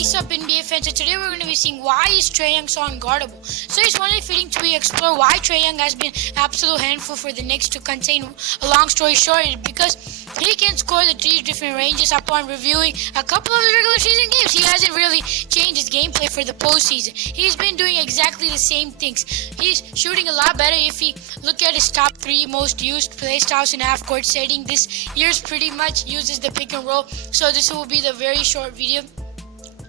What is up, NBA fans? So today we're going to be seeing why is Trae Young so unguardable. So it's only fitting to explore why Trae Young has been an absolute handful for the Knicks. To contain a long story short, because he can score the three different ranges. Upon reviewing a couple of the regular season games, he hasn't really changed his gameplay for the postseason. He's been doing exactly the same things. He's shooting a lot better. If you look at his top 3 most used play styles in half-court setting, this year's pretty much uses the pick and roll. So this will be the very short video.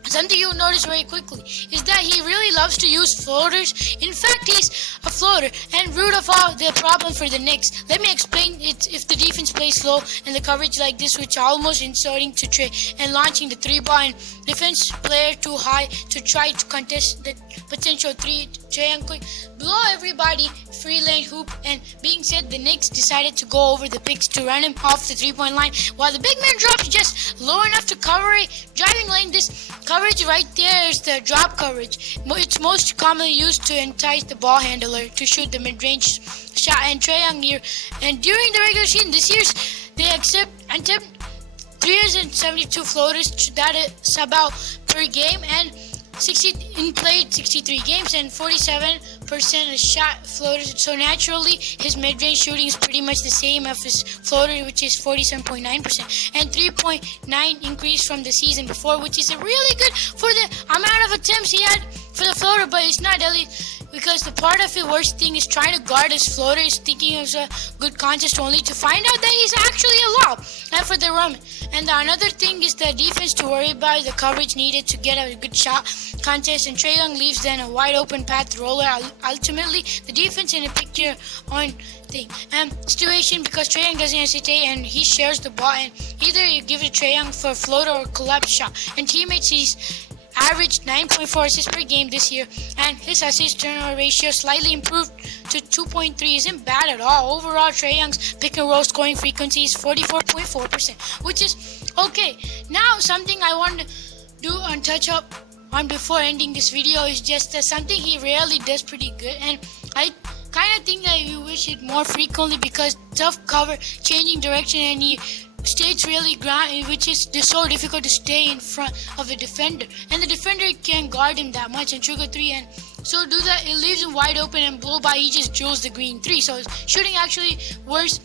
Something you'll notice very quickly is that he really loves to use floaters. In fact, he's a floater and root of all the problem for the Knicks. Let me explain it. If the defense plays slow and the coverage like this, which almost inserting to Trae and launching the 3-ball and defense player too high to try to contest the potential 3, Trae Young quick blow everybody free lane hoop. And being said, the Knicks decided to go over the picks to run him off the 3-point line, while the big man drops just low enough to cover it. Driving lane, this coverage right there is the drop coverage. It's most commonly used to entice the ball handler to shoot the mid-range shot. And Trae Young here, and during the regular season this year, they attempt 372 floaters. That is about per game, and 63 games, and 47% shot floaters. So naturally, his mid-range shooting is pretty much the same as his floater, which is 47.9%, and 3.9 increase from the season before, which is really good for the amount of attempts he had for the floater. But it's not really, because the part of the worst thing is trying to guard his floater is thinking it was a good contest, only to find out that he's actually a lob and for the run. And another thing is the defense to worry about, the coverage needed to get a good shot contest, and Trae Young leaves then a wide open path roller. Ultimately, the defense in a picture on thing and situation, because Trae Young doesn't hesitate and he shares the ball, and either you give it to Trae Young for a floater or collapse shot. And teammates, he's averaged 9.4 assists per game this year, and his assist turnover ratio slightly improved to 2.3. Isn't bad at all. Overall, Trae Young's pick and roll scoring frequency is 44.4%, which is okay. Now, something I want to do and touch up on before ending this video is just something he rarely does pretty good, and I kind of think that you wish it more frequently, because tough cover, changing direction, and he stays really ground, which is so difficult to stay in front of the defender, and the defender can't guard him that much and trigger 3, and so do that. It leaves him wide open, and blow by, he just drills the green 3. So his shooting actually worse.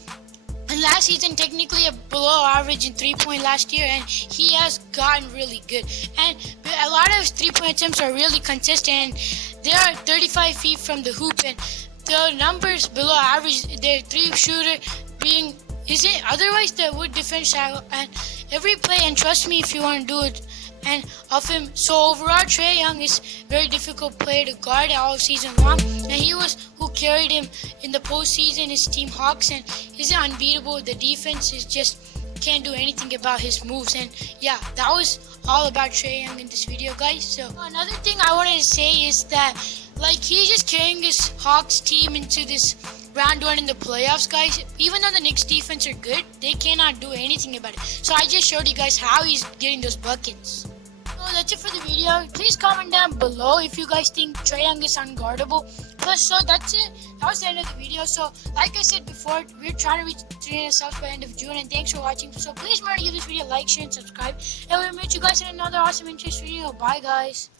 And last season, technically a below average in 3-point last year, and he has gotten really good. And a lot of his 3-point attempts are really contested, and they are 35 feet from the hoop, and the numbers below average. Their 3 shooter being isn't otherwise the wood defense style, and every play. And trust me if you want to do it. And of him, so overall, Trae Young is very difficult player to guard all season long, and he was who carried him in the postseason. His team Hawks, and he's unbeatable. The defense is just can't do anything about his moves. And yeah, that was all about Trae Young in this video, guys. So another thing I wanted to say is that, like, he's just carrying this Hawks team into this round 1 in the playoffs, guys. Even though the Knicks defense are good, they cannot do anything about it. So I just showed you guys how he's getting those buckets. So that's it for the video. Please comment down below if you guys think Trae Young is unguardable. So that's it. That was the end of the video. So like I said before, we're trying to reach 300 subs by the end of June, and thanks for watching. So please remember to give this video a like, share, and subscribe, and we'll meet you guys in another awesome interest video. Bye, guys.